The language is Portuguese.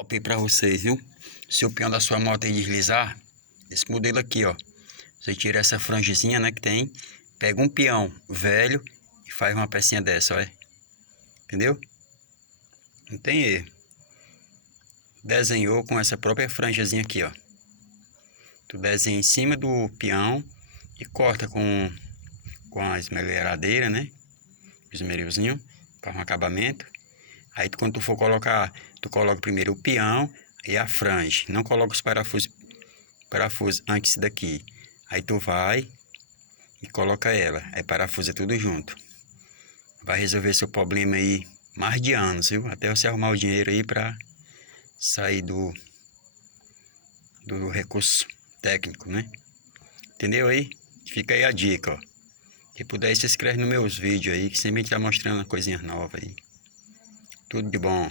Top pra vocês, viu? Se o peão da sua moto aí deslizar, esse modelo aqui, ó. Você tira essa frangezinha, né, que tem. Pega um peão velho e faz uma pecinha dessa, ó. Entendeu? Não tem erro. Desenhou com essa própria franjazinha aqui, ó. Tu desenha em cima do peão e corta com a esmeradeira, né? Esmerilzinho, para um acabamento. Aí quando tu for colocar, tu coloca primeiro o peão e a franja. Não coloca os parafusos antes daqui. Aí tu vai e coloca ela. Aí parafusa tudo junto. Vai resolver seu problema aí mais de anos, viu? Até você arrumar o dinheiro aí pra sair do recurso técnico, né? Entendeu aí? Fica aí a dica, ó. Se puder, se inscreve nos meus vídeos aí, que sempre tá mostrando coisinhas novas aí. Tudo de bom.